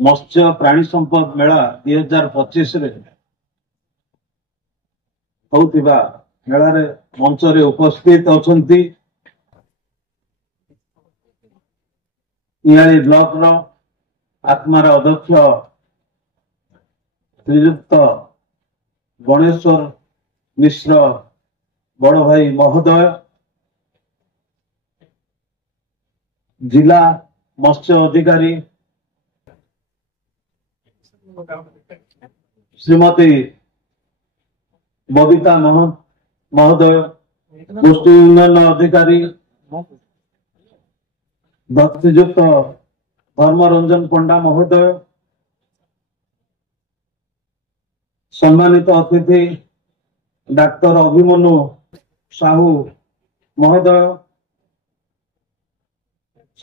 मत्स्य प्राणी संपद मेला 2025 होउतिबा मेला रे मंच रे उपस्थित अछंती इयाली ब्लॉक रो आत्मार अध्यक्ष श्रीयुक्त गणेश्वर मिश्र बड़ भाई महोदय, जिला मत्स्य अधिकारी श्रीमती बबीता महोदय, गोष्ठी उन्नयन अधिकारी भक्तियुक्त धर्मरंजन पंडा महोदय, सम्मानित अतिथि डाक्टर अभिमन्यु साहू महोदय,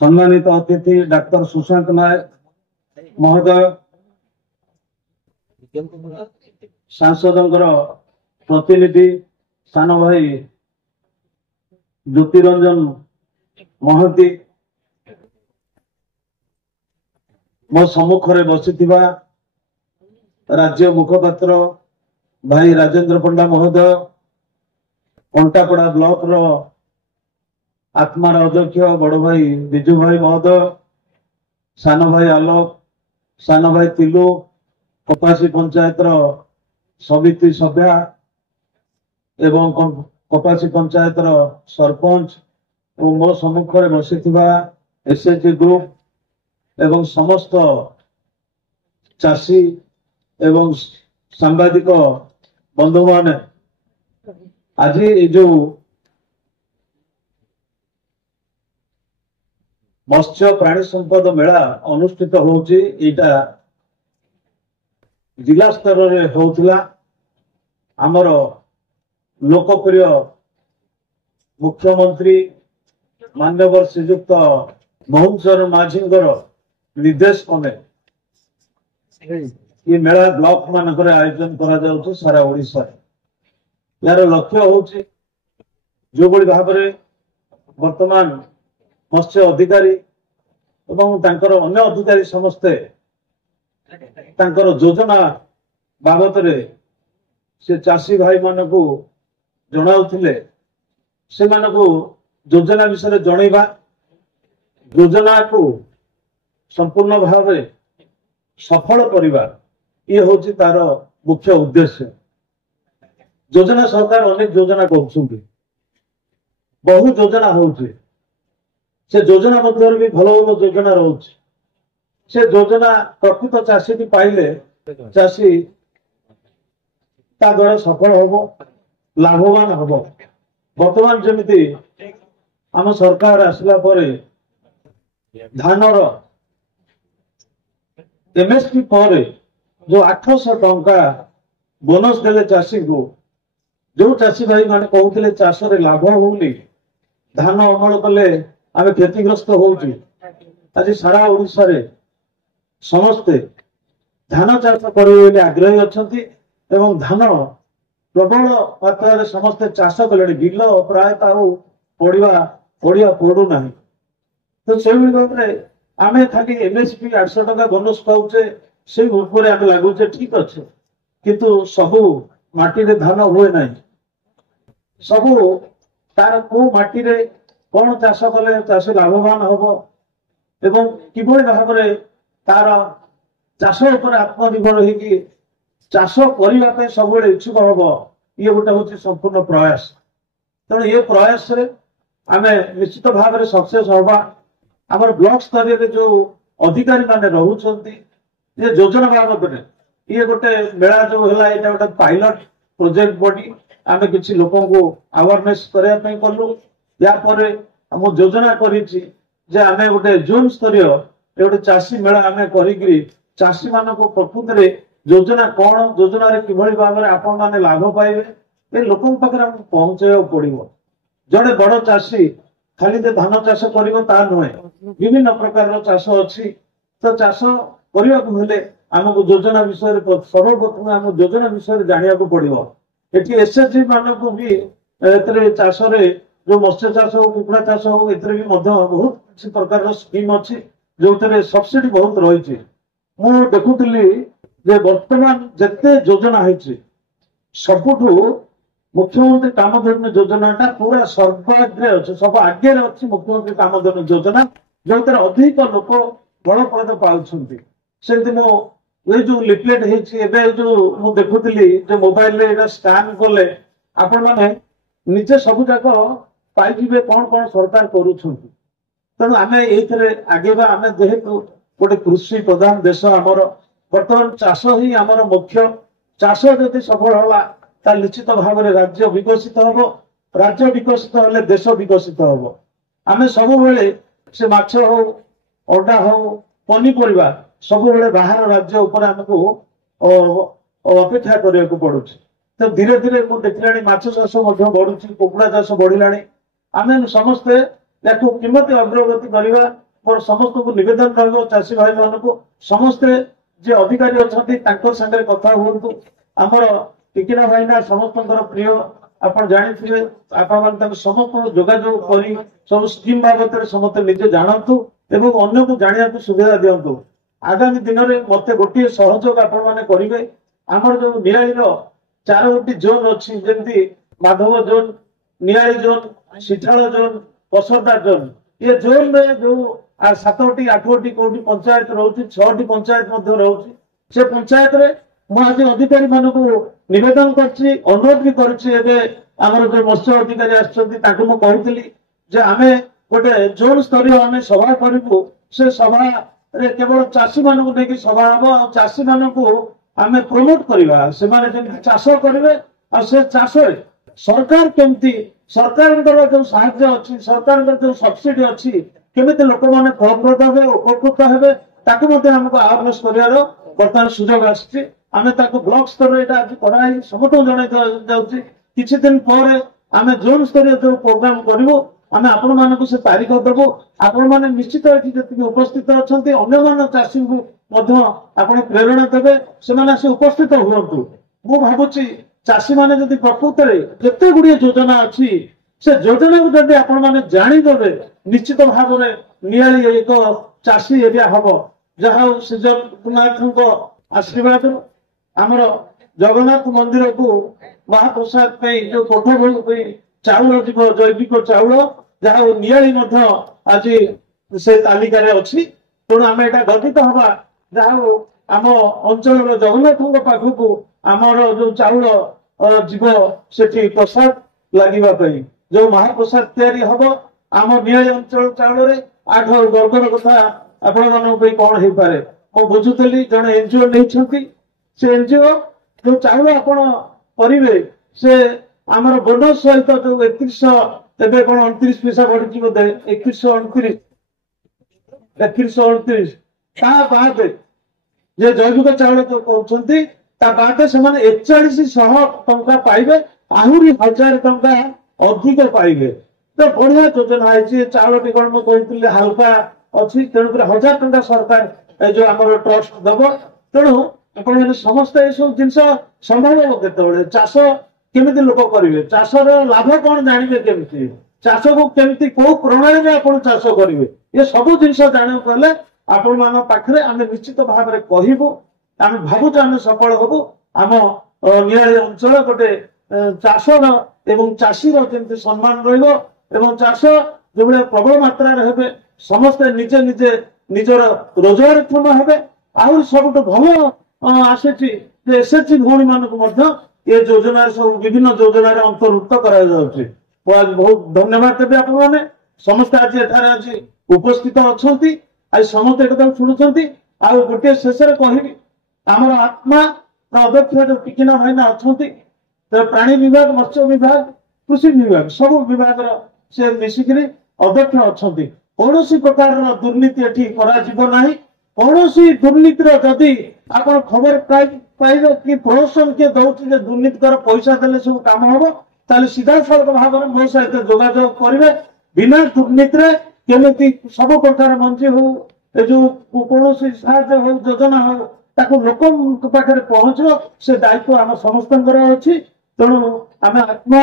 सम्मानित अतिथि डाक्टर सुशांत नायक महोदय, सांसदंकर प्रतिनिधि सान भाई ज्योतिरंजन महंती, मो सम्मुखरे बसिथिबा राज्य मुखपात्र भाई राजेंद्र पंडा महोदय, कंटापड़ा ब्लॉक रो आत्मार अध्यक्ष बड़ भाई बिजू भाई महोदय, सान भाई आलोक, सान भाई तिलु, कपासी पंचायत रो समिति सभ्या एवं कपासी पंचायत रो सरपंच और मो सम्मुखरे बसिथिबा एसएचजी ग्रुप एवं समस्त चाषी एवं सांबादिक बंधु माने आज जो मत्स्य प्राणी संपद मेला अनुष्ठित होउची एटा जिला स्तर रे होउतला हमर लोकप्रिय मुख्यमंत्री माननीय श्रीयुक्त मोहन चरण माझींकर निर्देश क्रमे ये मेला ब्लॉक मानक आयोजन करा जाउछ सारा ओडिशा। यार लक्ष्य होउची जो बड़ी भाव में वर्तमान मत्स्य अधिकारी एवं तांकर अन्य अधिकारी समस्ते तांकर योजना बाबत से चाषी भाई मानकू जनाउथिले से मानकू योजना विषय जनइबा योजना को संपूर्ण भाव सफल करवा ये होची तार मुख्य उद्देश्य। योजना सरकार अनेक योजना कर बहु योजना होउची से योजना मध्य भी भल भल योजना रोचे से योजना प्रकृत चाषी भी पाइले चाषी ता द्वारा सफल होबो लाभवान होबो। वर्तमान जमिति आम सरकार आसला परे धानर एमएसपी पर जो 800 टंका बोनस देले चाषी को जो चाषी भाई माने कहते चाष लाभ होनी धान अमल कले आम क्षतिग्रस्त होउची। आज सारा ओडिशा रे समस्ते धान चाष करने आग्रही अच्छी एवं धान प्रबल मात्रा समस्ते चाष कले बिल प्राय पड़ा पड़ूना तो से आम खाली एमएसपी 800 टंका बोनस पाऊे से ऊपर आम लगुचे ठीक अच्छे किंतु सबू माटी रे धान हुए ना सबू तार को माटी रे कौन चाष कले चाषी लाभवान हम एवं किभली भाव में तार चाष उपर आत्मनिर्भर होगी चाष करने सब इच्छुक हम ये गोटे हूँ संपूर्ण प्रयास। तेणु ये प्रयास रे आमे निश्चित भाव में सक्सेस हवा। आमर ब्लॉक स्तर जो अधिकारी माने रहउछंती ये योजना बाबद में ये गोटे मेला जो है ये गोटे पायलट प्रोजेक्ट बॉडी आमे किसी लोकों को अवेयरनेस करने कलु या आम योजना करिछि जे आमे गोटे जोन स्तरीय गोटे चाषी मेला आमे करिकरी चाषी मान को प्रकृत रे योजना कौन योजना रे किभली भाव में आपण माने लाभ पाइबे ए लोकों पाखरे हमको पहुंचाइबा पड़िबो। जड़े बड़ चाषी खाली जे धान चाष करिबो ता नुहे विभिन्न प्रकार चाष अच्छी तो चाष करने को हेले आमको योजना विषय सर्वप्रथम आम योजना विषय जाना पड़ो। ये एसएचजी मान को भी चाष जो मत्स्य चाष हो कुकुड़ा चाष हो बहुत किसी प्रकार स्कीम अच्छी जो सब्सिडी बहुत रही ମୁଁ ଦେଖୁଥିଲି ଯେ ବର୍ତ୍ତମାନ ଯେତେ ଯୋଜନା ହେଇଛି ସବୁଠୁ मुख्यमंत्री कामधेनु योजना पूरा सर्वाग्रे अच्छे सब आगे अच्छी मुख्यमंत्री कामधेनु योजना जो अधिक लोक फलप्रद पाउछंती सेमती मो ये जो लिफलेट है जो मु देखुली जो मोबाइल रे स्कैन कले आपण माने निजे सब जाक पाइबे कौन कौन सरकार करूछंती तेणु आमे एथरे आगे आमे जेहेतु गोटे कृषि प्रधान देश आमर वर्तमान चाष ही आमर मुख्य चाष जदि सफल होला ता निश्चित भाव में राज्य विकसित हम राज्य विकसित हेले देश विकसित हम आम सब बेले से माछ हो अंडा हो पनीपरिया सब बेले बाहर राज्य उपर आमको अपेक्षा करने को पड़ू तो धीरे धीरे मुझे देखिला माछ चाष बढ़ुची कुकुड़ा चाष बढ़ला आम समस्ते या केमती अग्रगति करवा मोर समस्त को निवेदन रहा चाषी भाई मान को समस्ते जे अधिकारी अच्छा सागर कथा हूँ आमर टिकिना भाईना समस्त प्रिय आप जानी आप समस्त जोगाजोग कर सब स्कीम बाबद समस्त निजे जानतु एवं अन्य को जाना सुविधा दिंतु आगामी दिन में मत गोटे सहयोग आपे आमर जो नियाली चार गोटी जोन अच्छी जमी Madhav zone Niali zone Sithal zone Kasarda zone ये जोन में जो 7टी 8टी कोटी पंचायत रोचे 6टी पंचायत रोचे से पंचायत रे मु आज अधिकारी मान को निवेदन करछि अनुरोध भी करछि आमर जो मत्स्य अधिकारी आसती आमे गोटे जोन स्तरीय आमे सभा करूँ से सभा रे केवल चाषी मान को लेकिन सभा हम चाषी मान को आमे प्रमोट करवा से चाष करेंगे और से चाष सरकार केमती सरकार जो साहाय्य अच्छी सरकार जो सब्सिडी अच्छी केमी लोक मैंने फलप्रद हे उपकृत हे आमको अवेयरनेस कर बर्तमान सुजोग आसी आमे ताको ब्लॉक स्तर रे आज कराई समस्त जणे जाउची किछि दिन पर आमे जोन स्तर जो प्रोग्राम करिवो आमे आपण मानको से तारीख देबो आपण माने निश्चित एठी जति उपस्थित अछंती अन्य मान चाषी को मध्य आपण प्रेरणा देबे से माने से उपस्थित हुवंतु मु भाबुची चाषी माने जति प्रकृत रे जते गुडी योजना अछि से योजना को जति आपण माने जानि देबे निश्चित भाव में नियाली एक चाषी एरिया हबो जहा से जगन्नाथ को आशीर्वाद आमर जगन्नाथ मंदिर को महाप्रसाद जो कोठभोग चाउल जीव जैविक चाउल जहाँ नियाली आज से तालिका अच्छी तेणु आम यहाँ गर्वित हवा जहाँ आम अंचल जगन्नाथ पाखक आमर जो चाउल जीव से प्रसाद लगे जो महाप्रसाद तैयारी हम आम नियाली अंचल चाउल आठ गर्वर कथा आपण कौन हो पारे मु बुझुली जड़े एनजीओ नहीं से एनजीओ जो चाउल आपण करेंगे से आमर बोनस सहित जो 3100 कौन 29 पैसा बढ़ी बोधे 2129 बाद जे जैविक चाउल जो कहते बाद से 4100 टंका पाइबे आहरी 1000 टंका अधिक पाइबे तो बढ़िया योजना है चाउल टी कौन मुझे हालका अच्छी तेणुक 1000 टंका सरकार जो आम ट्रस्ट दब तेणु आप समस्त ये सब जिन संभव के चाष केमी लोक करेंगे चाषर लाभ कौन जानवे केमी चाष को केमी कौ प्रणाली में आप चाष करेंगे ये सब जिन जाना गले आपण मान पाखे आम निश्चित भाव में कहूँ आम भावुँ आम सफल हबू आम नियाली अंचल गोटे चाषर एवं चाषी जमी सम्मान रही चाष जो भाई प्रबल मात्रा हे समस्ते निजे निजे निजर रोजगार क्षम हे आहरी सब भल आसी एसएचजी भौणी मानक ये योजना सब विभिन्न योजना अंतर्भुक्त करा बहुत धन्यवाद देवी आप समस्त आज एठार आज उपस्थित अच्छा आज समस्त एक शुणुंट आ गोटे शेष कहबी आमर आत्मा अध्यक्ष जो टिकिना भाईना अच्छा प्राणी विभाग मत्स्य विभाग कृषि विभाग सब विभाग से मिसिक अध्यक्ष अच्छा कौन प्रकार दुर्नीति एठी करा कौन दुर्नीतिर जदि आप खबर पाइबे कि प्रोत्साहन किए दौर दुर्नीति पैसा देले सब कम हम सीधा सड़क भाव में मो सहित जोगाजोग करेंगे बिना दुर्नीति केमी सब प्रकार मंत्री हो जो कौन साहय हो योजना हो ताको लोक पाखे पहुंच से दायित्व आम समस्त अच्छी तेणु आम आत्मा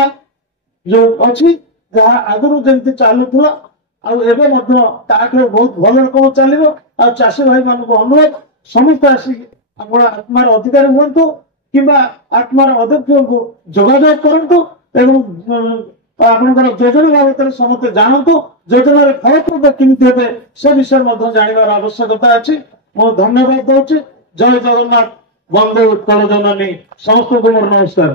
जो अच्छी जहाँ आगुरी जमी चलुला बहुत भल रकम चलो चाषी भाई मान अनुरोध ସମସ୍ତେ ଆସିକି ଆପଣ ଆତ୍ମାର ଅଧିକାରୀ ହୁଅନ୍ତୁ କିମ୍ବା ଆତ୍ମାର ଅଧ୍ୟକ୍ଷଙ୍କୁ ଯୋଗାଯୋଗ କରନ୍ତୁ ଏବଂ ଆପଣଙ୍କର ଯୋଜନା ବାବଦରେ ସମସ୍ତେ ଜାଣନ୍ତୁ ଯୋଜନାରେ ଫଳପ୍ରଦ କେମିତି ହେବେ ସେ ବିଷୟରେ ମଧ୍ୟ ଜାଣିବାର ଆବଶ୍ୟକତା ଅଛି। ମୁଁ ଧନ୍ୟବାଦ ଦଉଛି। ଜୟ ଜଗନ୍ନାଥ। ବନ୍ଦେ ଉତ୍କଳ ଜନନୀ। ସମସ୍ତଙ୍କୁ ମୋର ନମସ୍କାର।